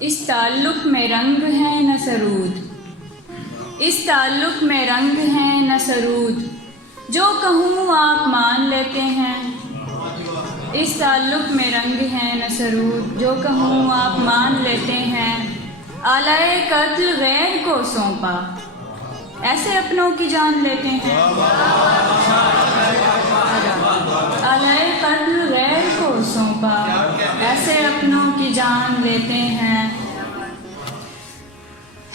اس تعلق میں رنگ ہے نہ سرود، اس تعلق میں رنگ ہے نہ سرود، جو کہوں آپ مان لیتے ہیں۔ اس تعلق میں رنگ ہے نہ سرود، جو کہوں آپ مان لیتے ہیں۔ آلائے قتل غیر کو سونپا، ایسے اپنوں کی جان لیتے ہیں۔ آلائے قتل غیر کو سونپا، ایسے اپنوں کی جان لیتے ہیں۔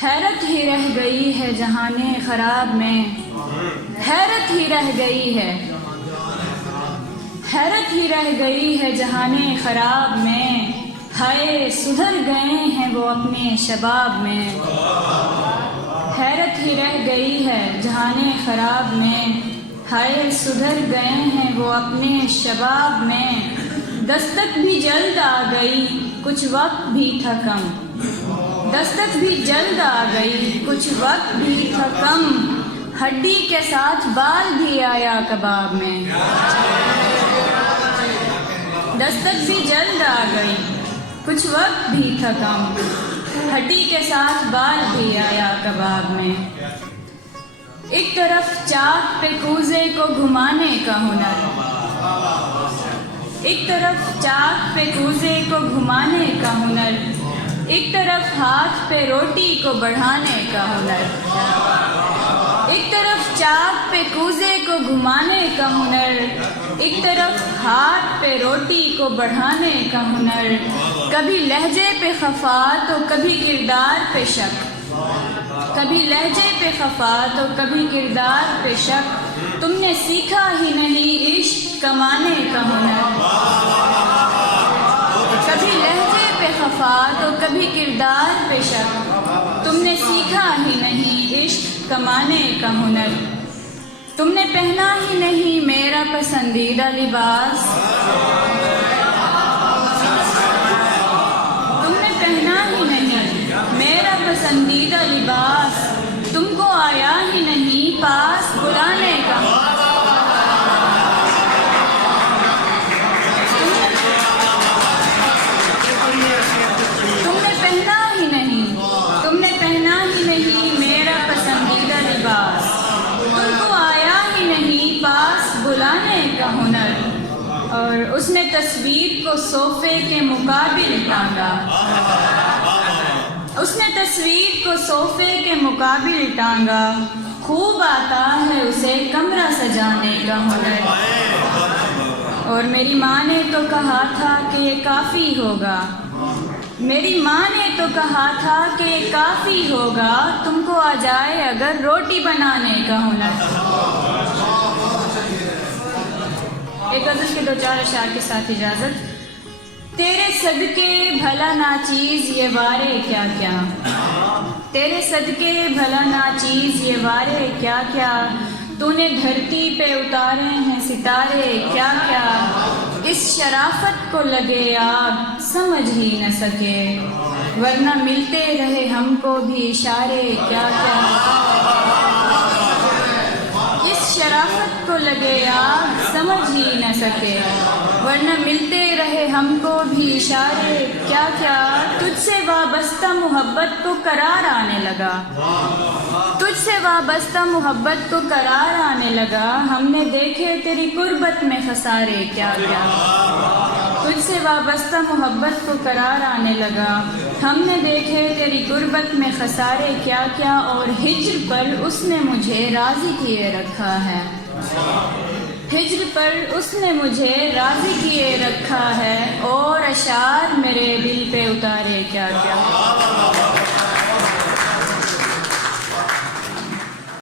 حیرت ہی رہ گئی ہے جہانے خراب میں، حیرت ہی رہ گئی ہے، حیرت ہی رہ گئی ہے جہانے خراب میں۔ ہائے سدھر گئے ہیں وہ اپنے شباب میں، حیرت ہی رہ گئی ہے جہانے خراب میں۔ ہائے سدھر گئے ہیں وہ اپنے شباب میں۔ دستک بھی جلد آ گئی کچھ وقت بھی تھا کم، دستک بھی جلد آ گئی کچھ وقت بھی تھا کم۔ ہڈی کے ساتھ بال بھی آیا کباب میں، دستک بھی جلد آ گئی کچھ وقت بھی تھا کم۔ ہڈی کے ساتھ بال بھی آیا کباب میں۔ ایک طرف چاک پہ کوزے کو گھمانے کا ہنر، ایک طرف چاک پہ کوزے کو گھمانے کا ہنر، ایک طرف ہاتھ پہ روٹی کو بڑھانے کا ہنر۔ ایک طرف چاک پہ کوزے کو گھمانے کا ہنر، ایک طرف ہاتھ پہ روٹی کو بڑھانے کا ہنر۔ کبھی لہجے پہ خفا تو کبھی کردار پہ شک، کبھی لہجے پہ خفا تو کبھی کردار پہ شک۔ تم نے سیکھا ہی نہیں عشق کمانے کا ہنر، کبھی لہجے پہ خفا تو کبھی کردار پہ شک۔ تم نے سیکھا ہی نہیں عشق کمانے کا ہنر۔ تم نے پہنا ہی نہیں میرا پسندیدہ لباس، تم نے پہنا ہی نہیں میرا پسندیدہ لباس۔ تم کو آیا ہی نہیں پاس بلانے کا، تم نے پہنا ہی نہیں، تم نے پہنا ہی نہیں میرا پسندیدہ لباس۔ تم کو آیا ہی نہیں پاس بلانے کا ہنر۔ اور اس نے تصویر کو صوفے کے مقابل ٹانگا، اس نے تصویر کو صوفے کے مقابل ٹانگا۔ خوب آتا ہے اسے کمرہ سجانے کا ہنر۔ اور میری ماں نے تو کہا تھا کہ یہ کافی ہوگا، میری ماں نے تو کہا تھا کہ یہ کافی ہوگا، تم کو آ جائے اگر روٹی بنانے کا ہنر۔ ایک غزل کے دو چار اشعار کے ساتھ اجازت۔ تیرے صدقے بھلا ناچیز یہ وارے کیا کیا، تیرے صدقے بھلا ناچیز یہ وارے کیا کیا۔ تو نے دھرتی پہ اتارے ہیں ستارے کیا کیا۔ اس شرافت کو لگے آگ سمجھ ہی نہ سکے، ورنہ ملتے رہے ہم کو بھی اشارے کیا کیا۔ اس شرافت کو لگے آگ سمجھ ہی نہ سکے، ورنہ ملتے رہے ہم کو بھی اشارے کیا کیا۔ تجھ سے وابستہ محبت کو قرار آنے لگا، تجھ سے وابستہ محبت کو قرار آنے لگا۔ ہم نے دیکھے تیری قربت میں خسارے کیا کیا، تجھ سے وابستہ محبت کو قرار آنے لگا۔ ہم نے دیکھے تیری قربت میں خسارے کیا کیا۔ اور ہجر پر اس نے مجھے راضی کیے رکھا ہے، ہجر پر اس نے مجھے راضی کیے رکھا ہے۔ اور اشعار میرے دل پہ اتارے کیا کیا۔